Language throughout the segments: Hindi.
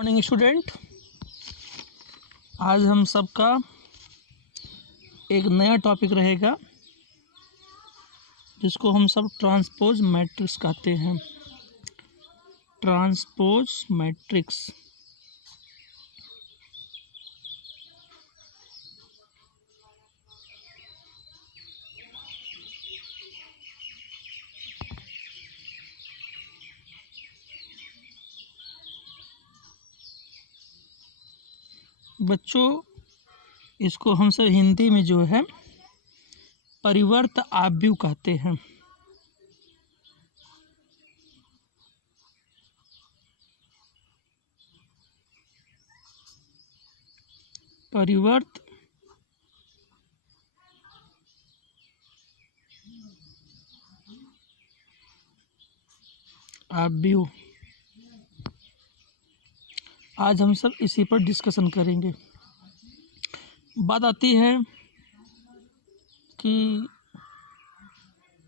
Morning student. आज हम सबका एक नया टॉपिक रहेगा जिसको हम सब ट्रांसपोज मैट्रिक्स कहते हैं। Transpose matrix. बच्चों, इसको हम सब हिंदी में जो है परिवर्त आव्यूह कहते हैं। परिवर्त आव्यूह। आज हम सब इसी पर डिस्कशन करेंगे। बात आती है कि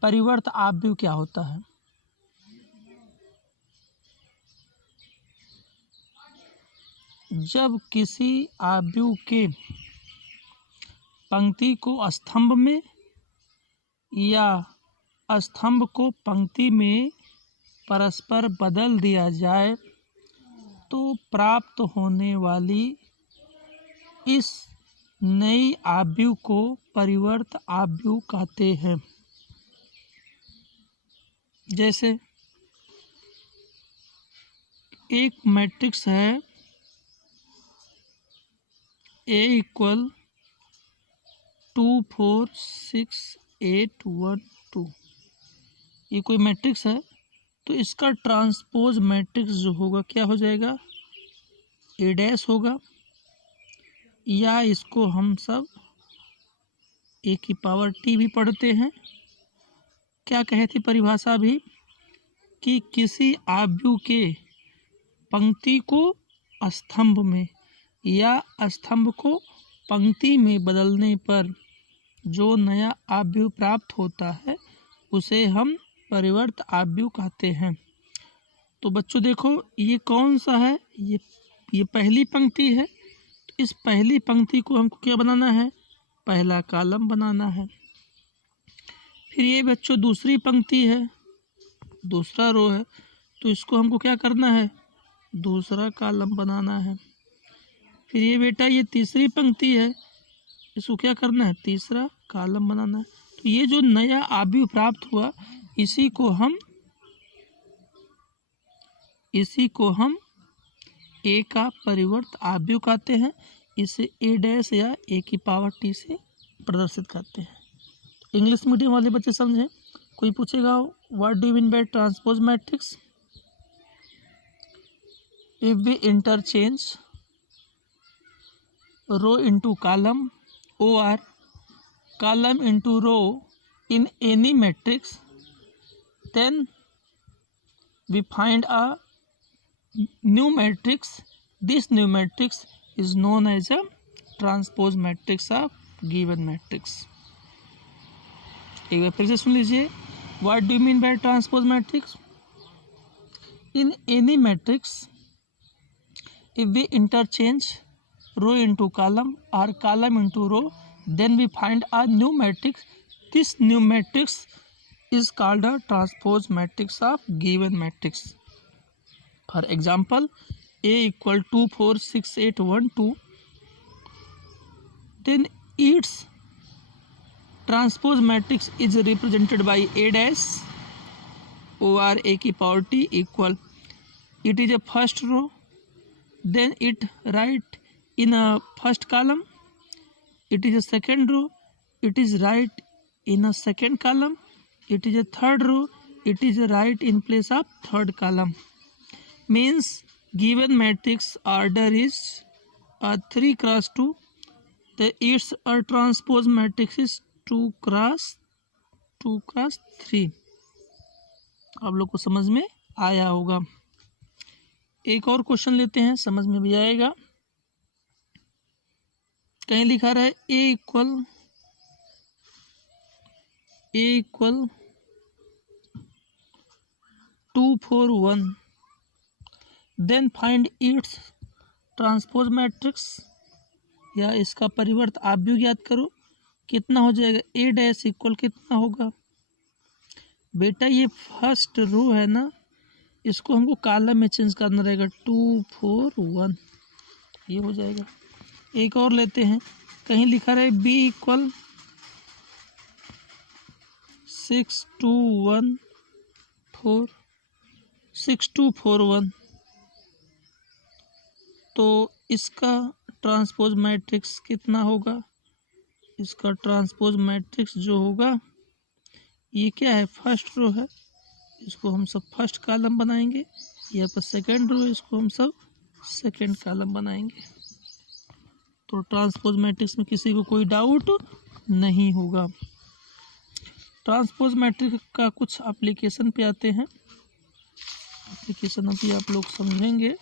परिवर्त आव्यूह क्या होता है। जब किसी आव्यूह के पंक्ति को स्तंभ में या स्तंभ को पंक्ति में परस्पर बदल दिया जाए तो प्राप्त होने वाली इस नई आव्यूह को परिवर्त आव्यूह कहते हैं। जैसे एक मैट्रिक्स है A = 2 4 6 8 1 2। ये कोई मैट्रिक्स है तो इसका ट्रांसपोज मैट्रिक्स जो होगा क्या हो जाएगा, A' होगा, या इसको हम सब A⁻t भी पढ़ते हैं। क्या कहे थी परिभाषा भी कि किसी आव्यूह के पंक्ति को स्तंभ में या स्तंभ को पंक्ति में बदलने पर जो नया आव्यूह प्राप्त होता है उसे हम परिवर्त आव्यूह कहते हैं। तो बच्चों देखो, ये कौन सा है, ये पहली पंक्ति है। तो इस पहली पंक्ति को हमको क्या बनाना है, पहला कॉलम बनाना है। फिर ये बच्चों दूसरी पंक्ति है, दूसरा रो है, तो इसको हमको क्या करना है, दूसरा कॉलम बनाना है। फिर ये बेटा ये तीसरी पंक्ति है, इसको क्या करना है, तीसरा कॉलम बनाना है। तो ये जो नया आव्यूह प्राप्त हुआ इसी को हम A का परिवर्त आव्यूह कहते हैं। इसे A' या A⁻t से प्रदर्शित करते हैं। इंग्लिश मीडियम वाले बच्चे समझें। कोई पूछेगा what do you mean by transpose matrix. If we interchange row into column or column into row in any matrix, then we find a new matrix. This new matrix is known as a transpose matrix of given matrix. एक बार फिर से सुन लीजिए, what do you mean by transpose matrix? In any matrix, if we interchange row into column or column into row, then we find a new matrix. This new matrix is called a transpose matrix of given matrix. For example, A = 2 4 6 8 1 2, then its transpose matrix is represented by A' or A⁻t equal, it is a first row, then it right in a first column, it is a second row, it is right in a second column, it is a third row, it is right in place of third column. Means given matrix order is a 3 × 2, the its a transpose matrix is 2 × 3। आप लोग को समझ में आया होगा। एक और क्वेश्चन लेते हैं, समझ में भी आएगा। कहीं लिखा रहा है A = 2 4 1, then find its transpose matrix या इसका परिवर्त आप भी ज्ञात करो। कितना हो जाएगा, ए डैश इक्वल कितना होगा बेटा, ये फर्स्ट रो है ना, इसको हमको कॉलम में चेंज करना रहेगा, 2 4 1 ये हो जाएगा। एक और लेते हैं, कहीं लिखा रहे बी इक्वल 6 2 1 4 6 2 4 1, तो इसका ट्रांसपोज मैट्रिक्स कितना होगा, इसका ट्रांसपोज मैट्रिक्स जो होगा, ये क्या है, फर्स्ट रो है, इसको हम सब फर्स्ट कॉलम बनाएंगे, यहाँ पर सेकंड रो है, इसको हम सब सेकंड कॉलम बनाएंगे। तो ट्रांसपोज मैट्रिक्स में किसी को कोई डाउट नहीं होगा। ट्रांसपोज मैट्रिक्स का कुछ एप्लीकेशन पे आते हैं, एप्लीकेशन अभी आप लोग समझेंगे।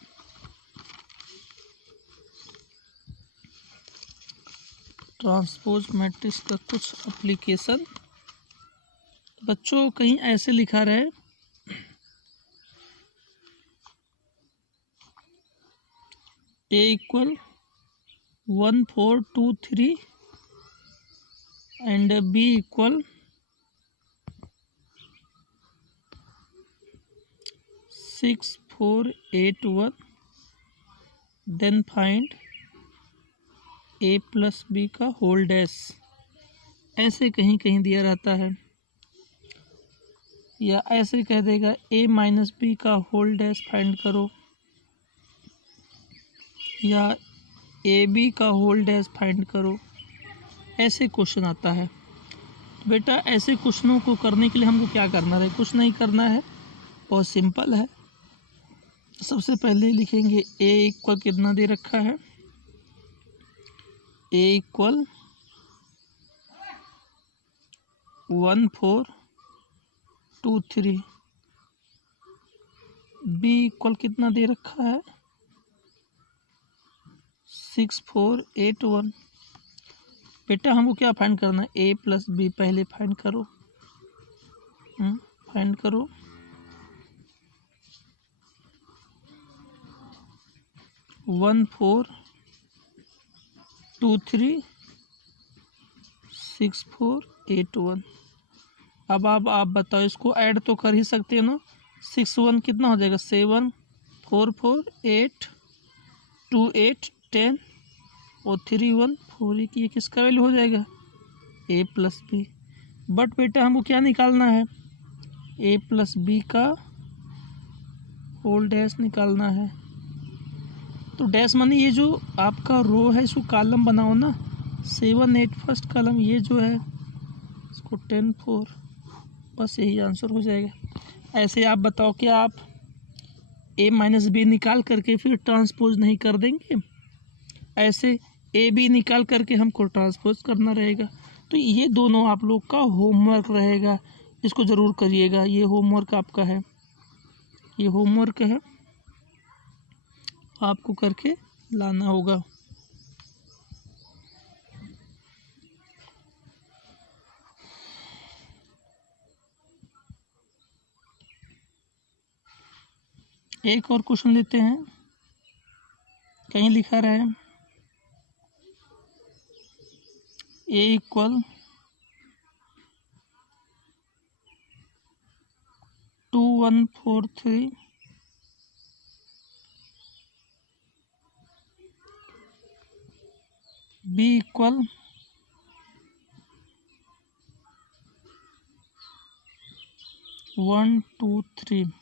ट्रांसपोज मैट्रिक्स का कुछ एप्लीकेशन, बच्चों कहीं ऐसे लिखा रहे A equal 1 4 2 3 and B equal 6 4 8 1, then find A plus B का होल डैश, ऐसे कहीं कहीं दिया रहता है, या ऐसे कह देगा ए माइनस बी का होल डैश फाइंड करो, या ए बी का होल डैश फाइंड करो, ऐसे क्वेश्चन आता है। बेटा ऐसे क्वेश्चनों को करने के लिए हमको क्या करना है, कुछ नहीं करना है, बहुत सिंपल है। सबसे पहले लिखेंगे ए इक्वल कितना दे रखा है, ए इक्वल 1 4 2 3, बी इक्वल कितना दे रखा है 6 4 8 1। बेटा हमको क्या फाइंड करना है, ए प्लस बी पहले फाइंड करो, फाइंड करो। 1 4 2 3 6 4 8 1। अब आप बताओ, इसको ऐड तो कर ही सकते हो ना, 6 1 कितना हो जाएगा 7 4 4 8 2 8 10 और 3 1 4, ये किसका वैल्यू हो जाएगा ए प्लस बी। बट बेटा हमको क्या निकालना है, ए प्लस बी का होल डैश निकालना है। तो डैश माने ये जो आपका रो है इसको कॉलम बनाओ ना, 7 8 फर्स्ट कॉलम, ये जो है इसको 10 4, बस यही आंसर हो जाएगा। ऐसे आप बताओ कि आप ए माइनस बी निकाल करके फिर ट्रांसपोज नहीं कर देंगे, ऐसे ए बी निकाल करके हमको ट्रांसपोज करना रहेगा। तो ये दोनों आप लोग का होमवर्क रहेगा, इसको ज़रूर करिएगा, ये होमवर्क आपका है, ये होमवर्क है, आपको करके लाना होगा। एक और क्वेश्चन लेते हैं, कहीं लिखा रहे ए इक्वल 2 1 4 3 बी इक्वल 1 2 3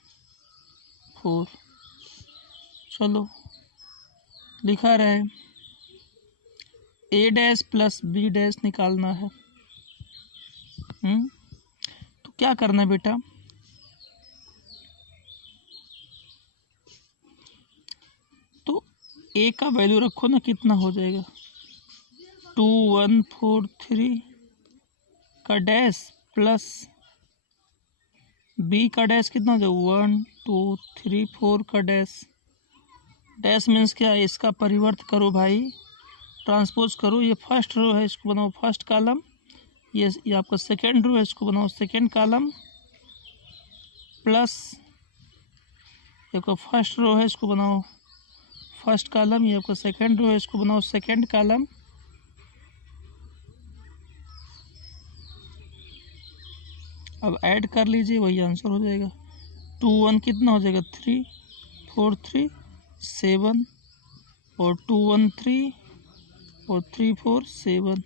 4। चलो लिखा रहे ए डैश प्लस बी डैश निकालना है। तो क्या करना है बेटा, तो ए का वैल्यू रखो ना, कितना हो जाएगा 2 1 4 3 का डैश प्लस बी का डैश कितना हो जाएगा 1 2 3 4 का डैश। डैश मीन्स क्या है, इसका परिवर्त करो भाई, ट्रांसपोज करो, ये फर्स्ट रो है इसको बनाओ फर्स्ट कॉलम, ये आपका सेकेंड रो है इसको बनाओ सेकेंड कॉलम, प्लस ये आपका फर्स्ट रो है इसको बनाओ फर्स्ट कॉलम, ये आपका सेकंड रो है, इसको बनाओ सेकंड कॉलम। अब ऐड कर लीजिए, वही आंसर हो जाएगा। 2 1 कितना हो जाएगा 3, 4 3 7, और 2 1 3 और 3 4 7।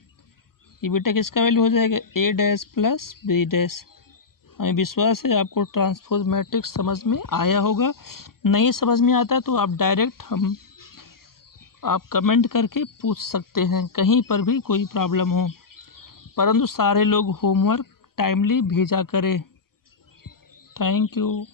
ये बेटा किसका वैल्यू हो जाएगा A dash plus B dash. हमें विश्वास है आपको ट्रांसपोज मैट्रिक्स समझ में आया होगा। नहीं समझ में आता तो आप डायरेक्ट आप कमेंट करके पूछ सकते हैं, कहीं पर भी कोई प्रॉब्लम हो, परंतु सारे लोग होमवर्क टाइमली भेजा करें। Thank you.